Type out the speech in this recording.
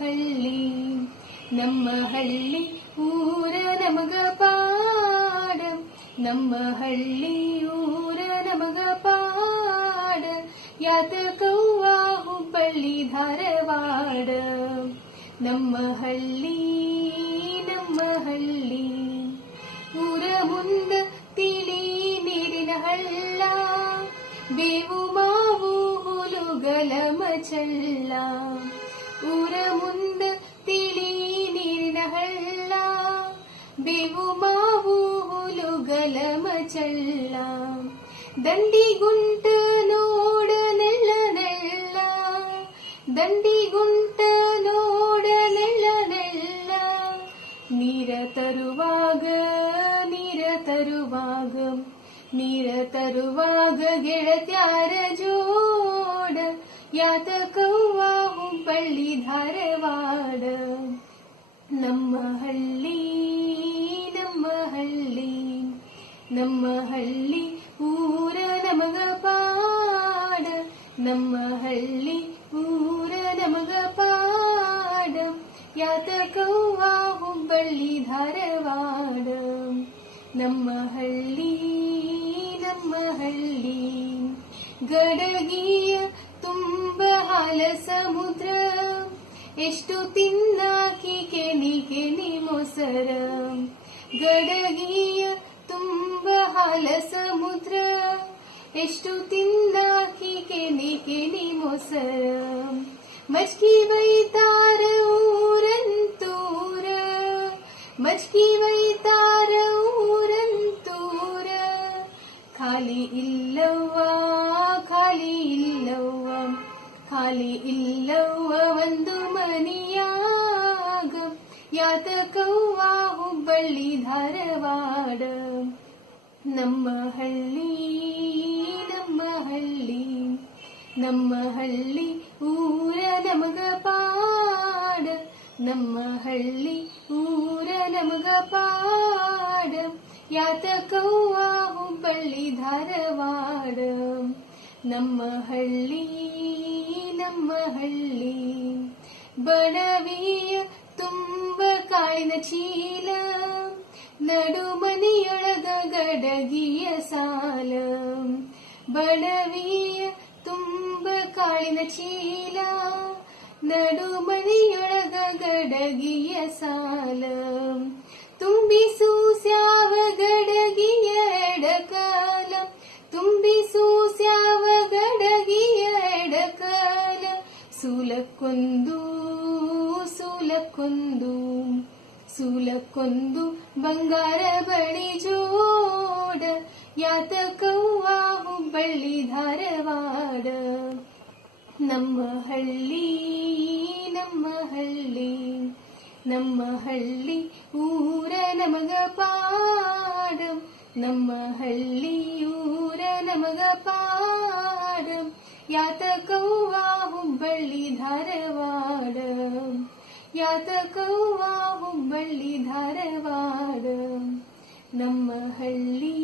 ಹಳ್ಳಿ ನಮ್ಮ ಹಳ್ಳಿ ಊರ ನಮಗ ಪಾಡ ನಮ್ಮ ಹಳ್ಳಿ ಊರ ನಮಗ ಪಾಡ ಯಾತಕವ್ವ ಹುಬ್ಬಳ್ಳಿ ಧಾರವಾಡ ನಮ್ಮ ಹಳ್ಳಿ ಊರ ಮುಂದ ತಿಳಿ ನೀರಿನ ಹಳ್ಳ ಬೇವು ಮಾವು ಹುಲುಗಲ ಮಚಲ್ಲ ಊರ ಮುಂದ ತಿಳಿ ನೀರಿನ ಹಳ್ಳ ಬೇವು ಮಾವು ಹುಲುಗಲ ಮಚಲ್ಲ ದಂಡಿಗುಂಟ ನೋಡ ನೆಲ್ಲ ನೆಲ್ಲ ದಂಡಿಗುಂಟ ನೋಡ ನೆಲ್ಲ ನೆಲ್ಲ ನೀರ ತರುವಾಗ ಗೆಳತ್ಯಾರ ಜೋಡ ಯಾತಕವ್ವ ಹುಬ್ಬಳ್ಳಿ ಧಾರವಾಡ ನಮ್ಮ ಹಳ್ಳಿ ಊರ ನಮಗ ಪಾಡ ನಮ್ಮ ಹಳ್ಳಿ ಊರ ನಮಗ ಪಾಡ ಯಾತಕವ್ವ ಹುಬ್ಬಳ್ಳಿ ಧಾರವಾಡ ನಮ್ಮ ಹಳ್ಳಿ ಗಡಗಿಯ ತುಂಬ ಹಾಲ ಸಮುದ್ರ ಎಷ್ಟು ತಿನ್ನಾಕಿ ಕೆನಿ ಮೊಸರ ಗಡಗಿಯ ತುಂಬ ಹಾಲ ಸಮುದ್ರ ಎಷ್ಟು ತಿನ್ನಾಕಿ ಕೆನಿ ಮೊಸರ ಮಜ್ಗಿ ಬೈತಾರ ಊರಂತೂರ ಮಜ್ಗಿ ಬೈತಾರ ಊರಂತೂರ ಖಾಲಿ ಇಲ್ಲವ್ವ ಒಂದು ಮನಿಯಾಗ ಯಾತಕವ್ವ ಹುಬ್ಬಳ್ಳಿ ಧಾರವಾಡ ನಮ್ಮ ಹಳ್ಳಿ ಊರ ನಮಗ ಪಾಡ ನಮ್ಮ ಹಳ್ಳಿ ಊರ ನಮಗ ಪಾಡ ಯಾತಕವ್ವ ಹುಬ್ಬಳ್ಳಿ ಧಾರವಾಡ ನಮ್ಮ ಹಳ್ಳಿ ಬಣವಿಯ ತುಂಬ ಕಾಳಿನ ಚೀಲ ನಡು ಮನೆಯೊಳಗ ಗಡಗಿಯ ಸಾಲ ಬಣವಿಯ ತುಂಬ ಕಾಳಿನ ಚೀಲ ನಡು ಮನೆಯೊಳಗ ಗಡಗಿಯ ಸಾಲ ತುಂಬಿಸು ಸ್ಯಾವ ಗಡಗಿಯ ಎಡಕಾಲ ತುಂಬಿಸು ಸ್ಯಾವ ಗಡಗಿಯ ಎಡಕಾಲ ಸೂಲಕ್ಕೊಂದು ಬಂಗಾರ ಬಳಿ ಜೋಡ ಯಾತಕವ್ವ ಹುಬ್ಬಳ್ಳಿ ಧಾರವಾಡ ನಮ್ಮ ಹಳ್ಳಿ ಊರ ನಮಗ ಪಾಡ ನಮ್ಮ ಹಳ್ಳಿ ಊರ ನಮಗ ಪಾಡ ಯಾತಕವ್ವ ಹುಬ್ಬಳ್ಳಿ ಧಾರವಾಡ ಯಾತಕವ್ವ ಹುಬ್ಬಳ್ಳಿ ಧಾರವಾಡ ನಮ್ಮ ಹಳ್ಳಿ